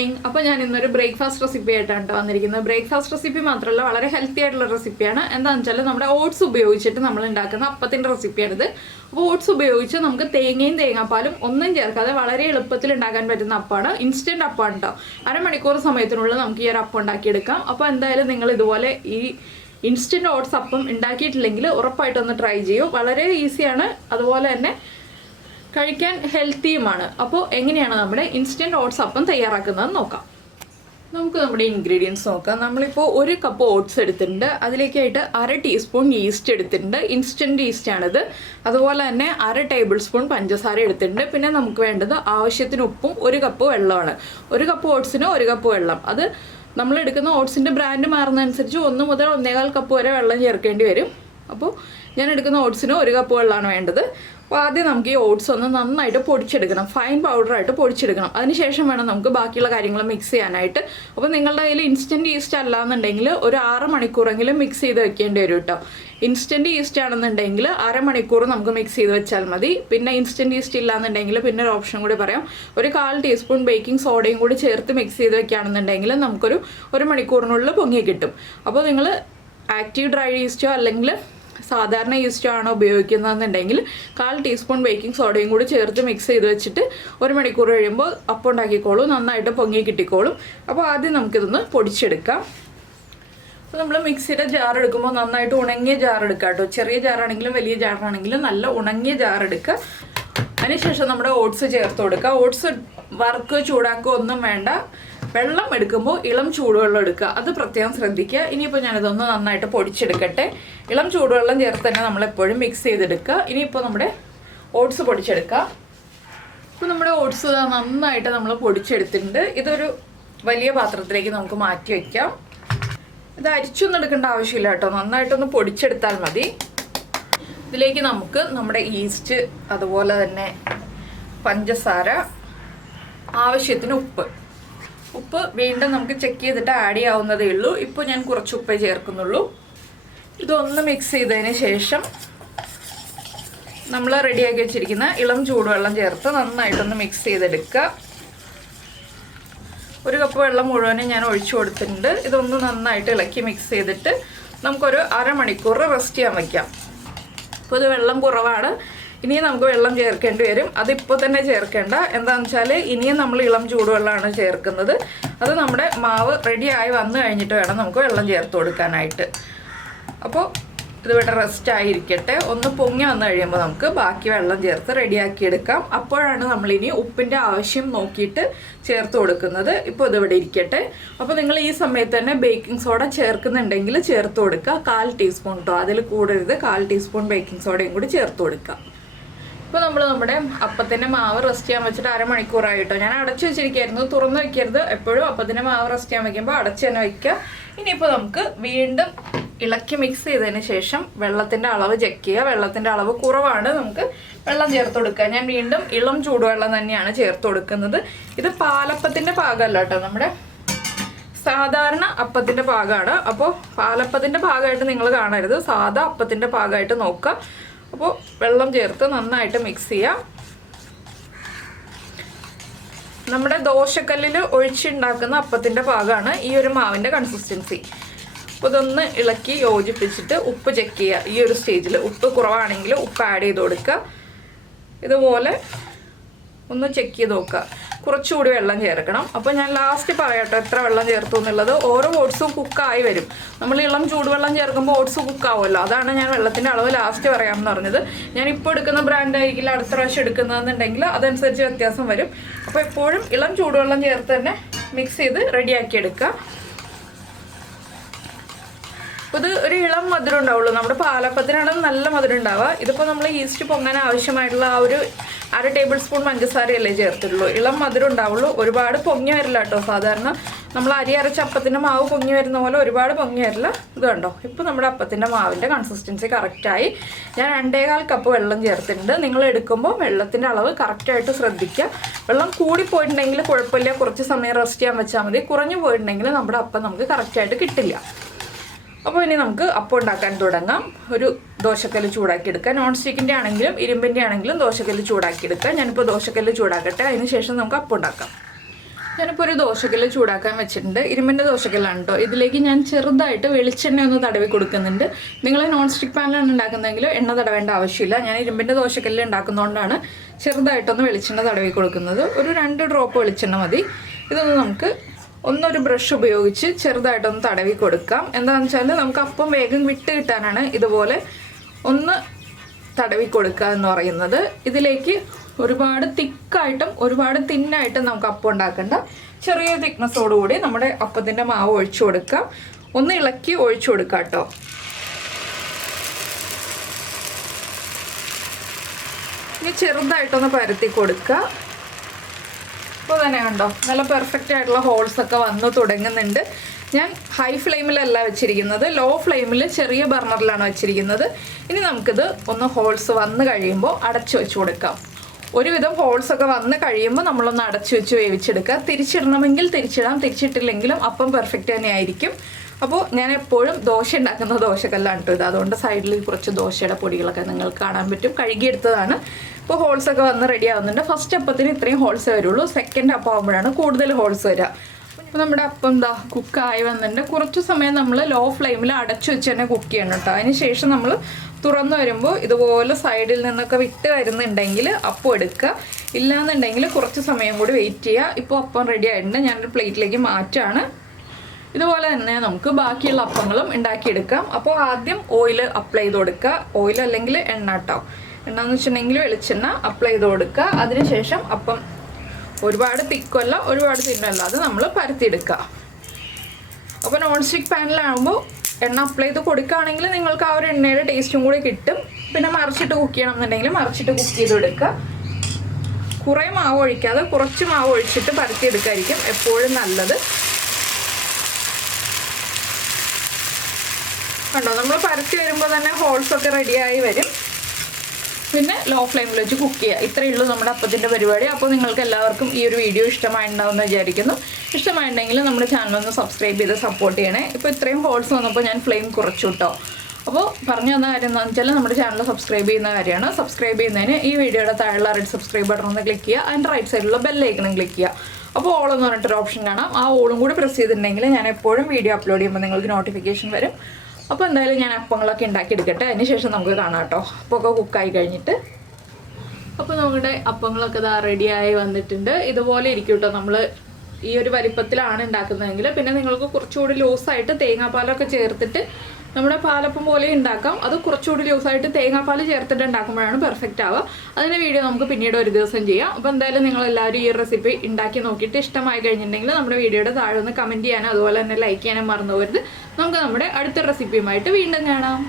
Morning. അപ്പോൾ ഞാൻ ഇന്നൊരു ബ്രേക്ക്ഫാസ്റ്റ് റെസിപ്പി ആയിട്ടാണ് വന്നിരിക്കുന്നത്. ബ്രേക്ക്ഫാസ്റ്റ് റെസിപ്പി മാത്രമല്ല, വളരെ ഹെൽത്തി ആയിട്ടുള്ള റെസിപ്പിയാണ്. എന്താണെന്ന് വെച്ചാൽ നമ്മുടെ ഓട്സ് ഉപയോഗിച്ചിട്ട് നമ്മൾ ഉണ്ടാക്കുന്ന അപ്പത്തിൻ്റെ റെസിപ്പിയാണിത്. അപ്പോൾ ഓട്സ് ഉപയോഗിച്ച് നമുക്ക് തേങ്ങയും തേങ്ങാപ്പാലും ഒന്നും ചേർക്കാതെ വളരെ എളുപ്പത്തിൽ ഉണ്ടാക്കാൻ പറ്റുന്ന അപ്പമാണ്. ഇൻസ്റ്റൻറ്റ് അപ്പമാണ് കേട്ടോ. അരമണിക്കൂർ സമയത്തിനുള്ളിൽ നമുക്ക് ഈ ഒരു അപ്പം ഉണ്ടാക്കിയെടുക്കാം. അപ്പോൾ എന്തായാലും നിങ്ങൾ ഇതുപോലെ ഈ ഇൻസ്റ്റൻറ്റ് ഓട്സ് അപ്പം ഉണ്ടാക്കിയിട്ടില്ലെങ്കിൽ ഉറപ്പായിട്ടൊന്ന് ട്രൈ ചെയ്യൂ. വളരെ ഈസിയാണ്, അതുപോലെ തന്നെ കഴിക്കാൻ ഹെൽത്തിയുമാണ്. അപ്പോൾ എങ്ങനെയാണ് നമ്മുടെ ഇൻസ്റ്റൻറ്റ് ഓട്സ് അപ്പം തയ്യാറാക്കുന്നത് നോക്കാം. നമുക്ക് നമ്മുടെ ഇൻഗ്രീഡിയൻസ് നോക്കാം. നമ്മളിപ്പോൾ 1 കപ്പ് ഓട്സ് എടുത്തിട്ടുണ്ട്. അതിലേക്കായിട്ട് 1/2 ടീസ്പൂൺ ഈസ്റ്റ് എടുത്തിട്ടുണ്ട്. ഇൻസ്റ്റൻറ്റ് ഈസ്റ്റാണിത്. അതുപോലെ തന്നെ 1/2 ടേബിൾ സ്പൂൺ പഞ്ചസാര എടുത്തിട്ടുണ്ട്. പിന്നെ നമുക്ക് വേണ്ടത് ആവശ്യത്തിന് ഉപ്പും 1 കപ്പ് വെള്ളമാണ്. 1 കപ്പ് ഓട്സിന് 1 കപ്പ് വെള്ളം. അത് നമ്മൾ എടുക്കുന്ന ഓട്സിൻ്റെ ബ്രാൻഡ് മാറുന്നതനുസരിച്ച് 1 മുതൽ 1.25 കപ്പ് വരെ വെള്ളം ചേർക്കേണ്ടി വരും. അപ്പോൾ ഞാൻ എടുക്കുന്ന ഓട്സിന് 1 കപ്പ് വെള്ളമാണ് വേണ്ടത്. അപ്പോൾ ആദ്യം നമുക്ക് ഈ ഓട്സ് ഒന്ന് നന്നായിട്ട് പൊടിച്ചെടുക്കണം, ഫൈൻ പൗഡറായിട്ട് പൊടിച്ചെടുക്കണം. അതിനുശേഷം വേണം നമുക്ക് ബാക്കിയുള്ള കാര്യങ്ങൾ മിക്സ് ചെയ്യാനായിട്ട്. അപ്പോൾ നിങ്ങളുടെ കയ്യിൽ ഇൻസ്റ്റൻറ്റ് ഈസ്റ്റ് അല്ലാന്നുണ്ടെങ്കിൽ ഒരു 6 മണിക്കൂറെങ്കിലും മിക്സ് ചെയ്ത് വെക്കേണ്ടി വരും കേട്ടോ. ഇൻസ്റ്റൻറ്റ് ഈസ്റ്റ് ആണെന്നുണ്ടെങ്കിൽ 1/2 മണിക്കൂർ നമുക്ക് മിക്സ് ചെയ്ത് വെച്ചാൽ മതി. പിന്നെ ഇൻസ്റ്റൻറ്റ് ഈസ്റ്റ് ഇല്ലാന്നുണ്ടെങ്കിൽ പിന്നെ ഒരു ഓപ്ഷൻ കൂടി പറയാം. ഒരു 1/4 ടീസ്പൂൺ ബേക്കിംഗ് സോഡയും കൂടി ചേർത്ത് മിക്സ് ചെയ്ത് വെക്കുകയാണെന്നുണ്ടെങ്കിൽ നമുക്കൊരു 1 മണിക്കൂറിനുള്ളിൽ പൊങ്ങി കിട്ടും. അപ്പോൾ നിങ്ങൾ ആക്റ്റീവ് ഡ്രൈ ഈസ്റ്റോ അല്ലെങ്കിൽ സാധാരണ ഈസ്റ്റോ ആണോ ഉപയോഗിക്കുന്നതെന്നുണ്ടെങ്കിൽ 1/4 ടീസ്പൂൺ ബേക്കിംഗ് സോഡയും കൂടി ചേർത്ത് മിക്സ് ചെയ്ത് വെച്ചിട്ട് 1 മണിക്കൂർ കഴിയുമ്പോൾ അപ്പം ഉണ്ടാക്കിക്കോളും, നന്നായിട്ട് പൊങ്ങി കിട്ടിക്കോളും. അപ്പോൾ ആദ്യം നമുക്കിതൊന്ന് പൊടിച്ചെടുക്കാം. അപ്പോൾ നമ്മൾ മിക്സിയുടെ ജാർ എടുക്കുമ്പോൾ നന്നായിട്ട് ഉണങ്ങിയ ജാർ എടുക്കുക കേട്ടോ. ചെറിയ ജാറാണെങ്കിലും വലിയ ജാറാണെങ്കിലും നല്ല ഉണങ്ങിയ ജാർ എടുക്കുക. അതിനുശേഷം നമ്മുടെ ഓട്സ് ചേർത്ത് കൊടുക്കുക. ഓട്സ് വറുക്കുക ചൂടാക്കുക ഒന്നും വേണ്ട. വെള്ളം എടുക്കുമ്പോൾ ഇളം ചൂടുവെള്ളം എടുക്കുക, അത് പ്രത്യേകം ശ്രദ്ധിക്കുക. ഇനിയിപ്പോൾ ഞാനിതൊന്ന് നന്നായിട്ട് പൊടിച്ചെടുക്കട്ടെ. ഇളം ചൂടുവെള്ളം ചേർത്ത് തന്നെ നമ്മളെപ്പോഴും മിക്സ് ചെയ്തെടുക്കുക. ഇനിയിപ്പോൾ നമ്മുടെ ഓട്സ് പൊടിച്ചെടുക്കുക. ഇപ്പോൾ നമ്മുടെ ഓട്സ് നന്നായിട്ട് നമ്മൾ പൊടിച്ചെടുത്തിട്ടുണ്ട്. ഇതൊരു വലിയ പാത്രത്തിലേക്ക് നമുക്ക് മാറ്റി വയ്ക്കാം. ഇത് അരിച്ചൊന്നും എടുക്കേണ്ട ആവശ്യമില്ല കേട്ടോ, നന്നായിട്ടൊന്ന് പൊടിച്ചെടുത്താൽ മതി. ഇതിലേക്ക് നമുക്ക് നമ്മുടെ ഈസ്റ്റ്, അതുപോലെ തന്നെ പഞ്ചസാര, ആവശ്യത്തിന് ഉപ്പ് വീണ്ടും നമുക്ക് ചെക്ക് ചെയ്തിട്ട് ആഡ് ചെയ്യാവുന്നതേ ഉള്ളൂ. ഇപ്പോൾ ഞാൻ കുറച്ച് ഉപ്പേ ചേർക്കുന്നുള്ളൂ. ഇതൊന്ന് മിക്സ് ചെയ്തതിന് ശേഷം നമ്മൾ റെഡിയാക്കി വെച്ചിരിക്കുന്ന ഇളം ചൂടുവെള്ളം ചേർത്ത് നന്നായിട്ടൊന്ന് മിക്സ് ചെയ്തെടുക്കുക. 1 കപ്പ് വെള്ളം മുഴുവനും ഞാൻ ഒഴിച്ചു കൊടുത്തിട്ടുണ്ട്. ഇതൊന്ന് നന്നായിട്ട് ഇളക്കി മിക്സ് ചെയ്തിട്ട് നമുക്കൊരു 1/2 മണിക്കൂർ റെസ്റ്റ് ചെയ്യാൻ വയ്ക്കാം. ഇപ്പോൾ ഇത് വെള്ളം കുറവാണ്, ഇനിയും നമുക്ക് വെള്ളം ചേർക്കേണ്ടി വരും. അതിപ്പോൾ തന്നെ ചേർക്കേണ്ട. എന്താണെന്ന് വെച്ചാൽ ഇനിയും നമ്മൾ ഇളം ചൂടുവെള്ളമാണ് ചേർക്കുന്നത്. അത് നമ്മുടെ മാവ് റെഡിയായി വന്നു കഴിഞ്ഞിട്ട് വേണം നമുക്ക് വെള്ളം ചേർത്ത് കൊടുക്കാനായിട്ട്. അപ്പോൾ ഇതിവിടെ റെസ്റ്റ് ആയിരിക്കട്ടെ. ഒന്ന് പൊങ്ങി വന്നു കഴിയുമ്പോൾ നമുക്ക് ബാക്കി വെള്ളം ചേർത്ത് റെഡിയാക്കിയെടുക്കാം. അപ്പോഴാണ് നമ്മളിനി ഉപ്പിൻ്റെ ആവശ്യം നോക്കിയിട്ട് ചേർത്ത് കൊടുക്കുന്നത്. ഇപ്പോൾ ഇതിവിടെ ഇരിക്കട്ടെ. അപ്പോൾ നിങ്ങൾ ഈ സമയത്ത് തന്നെ ബേക്കിംഗ് സോഡ ചേർക്കുന്നുണ്ടെങ്കിൽ ചേർത്ത് കൊടുക്കുക. 1/4 ടീസ്പൂൺ കേട്ടോ, അതിൽ കൂടരുത്. 1/4 ടീസ്പൂൺ ബേക്കിംഗ് സോഡയും കൂടി ചേർത്ത് കൊടുക്കുക. ഇപ്പോൾ നമ്മൾ നമ്മുടെ അപ്പത്തിൻ്റെ മാവ് റെസ്റ്റ് ചെയ്യാൻ വെച്ചിട്ട് 1/2 മണിക്കൂറായിട്ടോ. ഞാൻ അടച്ചു വെച്ചിരിക്കുകയായിരുന്നു, തുറന്ന് വെക്കരുത്. എപ്പോഴും അപ്പത്തിൻ്റെ മാവ് റെസ്റ്റ് ചെയ്യാൻ വയ്ക്കുമ്പോൾ അടച്ച് തന്നെ വയ്ക്കുക. ഇനിയിപ്പോൾ നമുക്ക് വീണ്ടും ഇളക്കി മിക്സ് ചെയ്തതിന് ശേഷം വെള്ളത്തിൻ്റെ അളവ് ചെക്ക് ചെയ്യുക. വെള്ളത്തിൻ്റെ അളവ് കുറവാണ്, നമുക്ക് വെള്ളം ചേർത്ത് കൊടുക്കുക. ഞാൻ വീണ്ടും ഇളം ചൂടുവെള്ളം തന്നെയാണ് ചേർത്ത് കൊടുക്കുന്നത്. ഇത് പാലപ്പത്തിൻ്റെ പാകമല്ല കേട്ടോ, നമ്മുടെ സാധാരണ അപ്പത്തിൻ്റെ പാകമാണ്. അപ്പോൾ പാലപ്പത്തിൻ്റെ പാകമായിട്ട് നിങ്ങൾ കാണരുത്, സാധാ അപ്പത്തിൻ്റെ പാകമായിട്ട് നോക്കുക. അപ്പോൾ വെള്ളം ചേർത്ത് നന്നായിട്ട് മിക്സ് ചെയ്യാം. നമ്മുടെ ദോശക്കല്ലിൽ ഒഴിച്ചുണ്ടാക്കുന്ന അപ്പത്തിൻ്റെ പാകമാണ് ഈ ഒരു മാവിൻ്റെ കൺസിസ്റ്റൻസി. അപ്പോൾ ഇതൊന്ന് ഇളക്കി യോജിപ്പിച്ചിട്ട് ഉപ്പ് ചെക്ക് ചെയ്യുക. ഈ ഒരു സ്റ്റേജിൽ ഉപ്പ് കുറവാണെങ്കിൽ ഉപ്പ് ആഡ് ചെയ്ത് കൊടുക്കുക. ഇതുപോലെ ഒന്ന് ചെക്ക് ചെയ്ത് നോക്കുക. കുറച്ചുകൂടി വെള്ളം ചേർക്കണം. അപ്പോൾ ഞാൻ ലാസ്റ്റ് പറയാട്ടോ എത്ര വെള്ളം ചേർത്തു എന്നുള്ളത്. ഓരോ ഓട്സും കുക്കായി വരും. നമ്മൾ ഇളം ചൂടുവെള്ളം ചേർക്കുമ്പോൾ ഓട്സ് കുക്കാവുമല്ലോ, അതാണ് ഞാൻ വെള്ളത്തിൻ്റെ അളവ് ലാസ്റ്റ് പറയാമെന്ന് പറഞ്ഞത്. ഞാൻ ഇപ്പോൾ എടുക്കുന്ന ബ്രാൻഡ് ആയിരിക്കില്ല അടുത്ത പ്രാവശ്യം എടുക്കുന്നതെന്നുണ്ടെങ്കിൽ അതനുസരിച്ച് വ്യത്യാസം വരും. അപ്പോൾ എപ്പോഴും ഇളം ചൂടുവെള്ളം ചേർത്ത് തന്നെ മിക്സ് ചെയ്ത് റെഡിയാക്കി എടുക്കുക. അപ്പോൾ ഇത് ഒരു ഇളം മധുരം ഉണ്ടാവുള്ളൂ. നമ്മുടെ പാലപ്പത്തിനാണ് നല്ല മധുരം ഉണ്ടാവുക. ഇതിപ്പോൾ നമ്മൾ ഈസ്റ്റ് പൊങ്ങാൻ ആവശ്യമായിട്ടുള്ള ആ ഒരു 1/2 ടേബിൾ സ്പൂൺ പഞ്ചസാരയല്ലേ ചേർത്തിട്ടുള്ളൂ. ഇളം മധുരം ഉണ്ടാവുള്ളൂ, ഒരുപാട് പൊങ്ങി വരില്ല കേട്ടോ. സാധാരണ നമ്മൾ അരി അരച്ച അപ്പത്തിൻ്റെ മാവ് പൊങ്ങി വരുന്ന പോലെ ഒരുപാട് പൊങ്ങി വരില്ല. ഇത് കണ്ടോ, ഇപ്പോൾ നമ്മുടെ അപ്പത്തിൻ്റെ മാവിൻ്റെ കൺസിസ്റ്റൻസി കറക്റ്റായി. ഞാൻ 2.25 കപ്പ് വെള്ളം ചേർത്തിട്ടുണ്ട്. നിങ്ങൾ എടുക്കുമ്പോൾ വെള്ളത്തിൻ്റെ അളവ് കറക്റ്റായിട്ട് ശ്രദ്ധിക്കുക. വെള്ളം കൂടിപ്പോയിട്ടുണ്ടെങ്കിൽ കുഴപ്പമില്ല, കുറച്ച് സമയം റെസ്റ്റ് ചെയ്യാൻ വെച്ചാൽ മതി. കുറഞ്ഞു പോയിട്ടുണ്ടെങ്കിൽ നമ്മുടെ അപ്പം നമുക്ക് കറക്റ്റായിട്ട് കിട്ടില്ല. അപ്പോൾ ഇനി നമുക്ക് അപ്പം ഉണ്ടാക്കാൻ തുടങ്ങാം. ഒരു ദോശക്കല്ല് ചൂടാക്കിയെടുക്കുക. നോൺ സ്റ്റിക്കിൻ്റെ ആണെങ്കിലും ഇരുമ്പിൻ്റെ ആണെങ്കിലും ദോശക്കല്ല് ചൂടാക്കിയെടുക്കുക. ഞാനിപ്പോൾ ദോശക്കല്ല് ചൂടാക്കട്ടെ, അതിന് ശേഷം നമുക്ക് അപ്പം ഉണ്ടാക്കാം. ഞാനിപ്പോൾ ഒരു ദോശക്കല്ല് ചൂടാക്കാൻ വെച്ചിട്ടുണ്ട്. ഇരുമ്പിൻ്റെ ദോശക്കല്ലാണ് കേട്ടോ. ഇതിലേക്ക് ഞാൻ ചെറുതായിട്ട് വെളിച്ചെണ്ണ ഒന്ന് തടവി കൊടുക്കുന്നുണ്ട്. നിങ്ങൾ നോൺ സ്റ്റിക്ക് പാനിലാണ് ഉണ്ടാക്കുന്നതെങ്കിൽ എണ്ണ തടവേണ്ട ആവശ്യമില്ല. ഞാൻ ഇരുമ്പിൻ്റെ ദോശക്കല്ല് ഉണ്ടാക്കുന്നതുകൊണ്ടാണ് ചെറുതായിട്ടൊന്ന് വെളിച്ചെണ്ണ തടവി കൊടുക്കുന്നത്. ഒരു 2 ഡ്രോപ്പ് വെളിച്ചെണ്ണ മതി. ഇതൊന്ന് നമുക്ക് ഒന്നൊരു ബ്രഷ് ഉപയോഗിച്ച് ചെറുതായിട്ടൊന്ന് തടവി കൊടുക്കാം. എന്താണെന്ന് വെച്ചാൽ നമുക്ക് അപ്പം വേഗം വിട്ട് കിട്ടാനാണ് ഇതുപോലെ ഒന്ന് തടവി കൊടുക്കുക എന്ന് പറയുന്നത്. ഇതിലേക്ക് ഒരുപാട് തിക്കായിട്ടും ഒരുപാട് തിന്നായിട്ടും നമുക്ക് അപ്പം ഉണ്ടാക്കണ്ട. ചെറിയ തിക്നെസ്സോടുകൂടി നമ്മുടെ അപ്പത്തിൻ്റെ മാവ് ഒഴിച്ചു കൊടുക്കാം. ഒന്ന് ഇളക്കി ഒഴിച്ചു കൊടുക്കാം കേട്ടോ. ഇനി ചെറുതായിട്ടൊന്ന് പരത്തി കൊടുക്കുക. ഇപ്പോൾ തന്നെ കണ്ടോ നല്ല പെർഫെക്റ്റ് ആയിട്ടുള്ള ഹോൾസൊക്കെ വന്ന് തുടങ്ങുന്നുണ്ട്. ഞാൻ ഹൈ ഫ്ലെയിമിലല്ല വെച്ചിരിക്കുന്നത്, ലോ ഫ്ലെയിമിൽ ചെറിയ ബർണറിലാണ് വെച്ചിരിക്കുന്നത്. ഇനി നമുക്കിത് ഒന്ന് ഹോൾസ് വന്ന് കഴിയുമ്പോൾ അടച്ചു വെച്ച് കൊടുക്കാം. ഒരുവിധം ഹോൾസൊക്കെ വന്ന് കഴിയുമ്പോൾ നമ്മളൊന്ന് അടച്ചു വെച്ച് വേവിച്ചെടുക്കുക. തിരിച്ചിടണമെങ്കിൽ തിരിച്ചിടാം, തിരിച്ചിട്ടില്ലെങ്കിലും അപ്പം പെർഫെക്റ്റ് തന്നെ ആയിരിക്കും. അപ്പോൾ ഞാൻ എപ്പോഴും ദോശ ഉണ്ടാക്കുന്ന ദോശക്കല്ലാണ് കേട്ടോ ഇത്. അതുകൊണ്ട് സൈഡിൽ കുറച്ച് ദോശയുടെ പൊടികളൊക്കെ നിങ്ങൾക്ക് കാണാൻ പറ്റും. കഴുകിയെടുത്തതാണ്. ഇപ്പോൾ ഹോൾസൊക്കെ വന്ന് റെഡി ആവുന്നുണ്ട്. ഫസ്റ്റ് അപ്പത്തിന് ഇത്രയും ഹോൾസ് വരുള്ളൂ. സെക്കൻഡ് അപ്പം ആകുമ്പോഴാണ് കൂടുതൽ ഹോൾസ് വരിക. അപ്പോൾ നമ്മുടെ അപ്പം എന്താ കുക്കായി വന്നിട്ടുണ്ട്. കുറച്ച് സമയം നമ്മൾ ലോ ഫ്ലെയിമിൽ അടച്ചു വെച്ച് തന്നെ കുക്ക് ചെയ്യണം കേട്ടോ. അതിന് ശേഷം നമ്മൾ തുറന്നു വരുമ്പോൾ ഇതുപോലെ സൈഡിൽ നിന്നൊക്കെ വിട്ട് വരുന്നുണ്ടെങ്കിൽ അപ്പം എടുക്കുക. ഇല്ലാന്നുണ്ടെങ്കിൽ കുറച്ച് സമയം കൂടി വെയിറ്റ് ചെയ്യുക. ഇപ്പോൾ അപ്പം റെഡി ആയിട്ടുണ്ട്. ഞാനൊരു പ്ലേറ്റിലേക്ക് മാറ്റാണ്. ഇതുപോലെ തന്നെ നമുക്ക് ബാക്കിയുള്ള അപ്പങ്ങളും ഉണ്ടാക്കിയെടുക്കാം. അപ്പോൾ ആദ്യം ഓയിൽ അപ്ലൈ ചെയ്ത് കൊടുക്കുക. ഓയിൽ അല്ലെങ്കിൽ എണ്ണ കേട്ടോ. എണ്ണ എന്ന് വെച്ചിട്ടുണ്ടെങ്കിൽ വെളിച്ചെണ്ണ അപ്ലൈ ചെയ്ത് കൊടുക്കുക. അതിനുശേഷം അപ്പം ഒരുപാട് തിക്കല്ല ഒരുപാട് തിന്നല്ല അത് നമ്മൾ പരത്തിയെടുക്കുക. അപ്പോൾ നോൺ സ്റ്റിക്ക് പാനിലാകുമ്പോൾ എണ്ണ അപ്ലൈ ചെയ്ത് കൊടുക്കുകയാണെങ്കിൽ നിങ്ങൾക്ക് ആ ഒരു എണ്ണയുടെ ടേസ്റ്റും കൂടി കിട്ടും. പിന്നെ മറിച്ചിട്ട് കുക്ക് ചെയ്യണം എന്നുണ്ടെങ്കിൽ മറിച്ചിട്ട് കുക്ക് ചെയ്തെടുക്കുക. കുറേ മാവ് ഒഴിക്കാതെ കുറച്ച് മാവ് ഒഴിച്ചിട്ട് പരത്തിയെടുക്കായിരിക്കും എപ്പോഴും നല്ലത്. കണ്ടോ നമ്മൾ പരത്തി വരുമ്പോൾ തന്നെ ഹോൾസൊക്കെ റെഡിയായി വരും. പിന്നെ ലോ ഫ്ലെയിമിൽ വെച്ച് കുക്ക് ചെയ്യുക. ഇത്രയേ ഉള്ളൂ നമ്മുടെ അപ്പത്തിൻ്റെ പരിപാടി. അപ്പോൾ നിങ്ങൾക്ക് എല്ലാവർക്കും ഈ ഒരു വീഡിയോ ഇഷ്ടമായിട്ടുണ്ടാവുമെന്ന് വിചാരിക്കുന്നു. ഇഷ്ടമായിട്ടുണ്ടെങ്കിൽ നമ്മുടെ ചാനലൊന്ന് സബ്സ്ക്രൈബ് ചെയ്ത് സപ്പോർട്ട് ചെയ്യണേ. ഇപ്പോൾ ഇത്രയും ഹോൾസ് വന്നപ്പോൾ ഞാൻ ഫ്ലെയിം കുറച്ചു കേട്ടോ. അപ്പോൾ പറഞ്ഞു തന്ന കാര്യം എന്താണെന്ന് വെച്ചാൽ നമ്മുടെ ചാനൽ സബ്സ്ക്രൈബ് ചെയ്യുന്ന കാര്യമാണ്. സബ്സ്ക്രൈബ് ചെയ്യുന്നതിന് ഈ വീഡിയോയുടെ താഴെയുള്ള റെഡ് സബ്സ്ക്രൈബ് ബട്ടൺ ഒന്ന് ക്ലിക്ക് ചെയ്യുക. അതിൻ്റെ റൈറ്റ് സൈഡിലുള്ള ബെല്ലൈക്കണും ക്ലിക്ക് ചെയ്യുക. അപ്പോൾ ഓൾ എന്ന് പറഞ്ഞിട്ടൊരു ഓപ്ഷൻ കാണാം. ആ ഓളും കൂടി പ്രസ് ചെയ്തിട്ടുണ്ടെങ്കിൽ ഞാൻ എപ്പോഴും വീഡിയോ അപ്ലോഡ് ചെയ്യുമ്പോൾ നിങ്ങൾക്ക് നോട്ടിഫിക്കേഷൻ വരും. അപ്പോൾ എന്തായാലും ഞാൻ അപ്പങ്ങളൊക്കെ ഉണ്ടാക്കിയെടുക്കട്ടെ. അതിന് ശേഷം നമുക്ക് കാണാം കേട്ടോ. അപ്പോൾ ഒക്കെ കുക്കായി കഴിഞ്ഞിട്ട്. അപ്പോൾ നമ്മുടെ അപ്പങ്ങളൊക്കെ ഇതാ റെഡിയായി വന്നിട്ടുണ്ട്. ഇതുപോലെ ഇരിക്കും കേട്ടോ. നമ്മൾ ഈ ഒരു വലിപ്പത്തിലാണ് ഉണ്ടാക്കുന്നതെങ്കിൽ പിന്നെ നിങ്ങൾക്ക് കുറച്ചുകൂടി ലൂസായിട്ട് തേങ്ങാപ്പാലൊക്കെ ചേർത്തിട്ട് നമ്മുടെ പാലപ്പം പോലെ ഉണ്ടാക്കാം. അത് കുറച്ചുകൂടി ലൂസായിട്ട് തേങ്ങാപ്പാൽ ചേർത്തിട്ട് ഉണ്ടാക്കുമ്പോഴാണ് പെർഫെക്റ്റ് ആവുക. അതിൻ്റെ വീഡിയോ നമുക്ക് പിന്നീട് ഒരു ദിവസം ചെയ്യാം. അപ്പോൾ എന്തായാലും നിങ്ങളെല്ലാവരും ഈ റെസിപ്പി ഉണ്ടാക്കി നോക്കിയിട്ട് ഇഷ്ടമായി കഴിഞ്ഞിട്ടുണ്ടെങ്കിൽ നമ്മുടെ വീഡിയോയുടെ താഴെ ഒന്ന് കമൻറ്റ് ചെയ്യാനും അതുപോലെ തന്നെ ലൈക്ക് ചെയ്യാനും മറന്നു പോകരുത്. നമുക്ക് നമ്മുടെ അടുത്ത റെസിപ്പിയുമായിട്ട് വീണ്ടും കാണാം.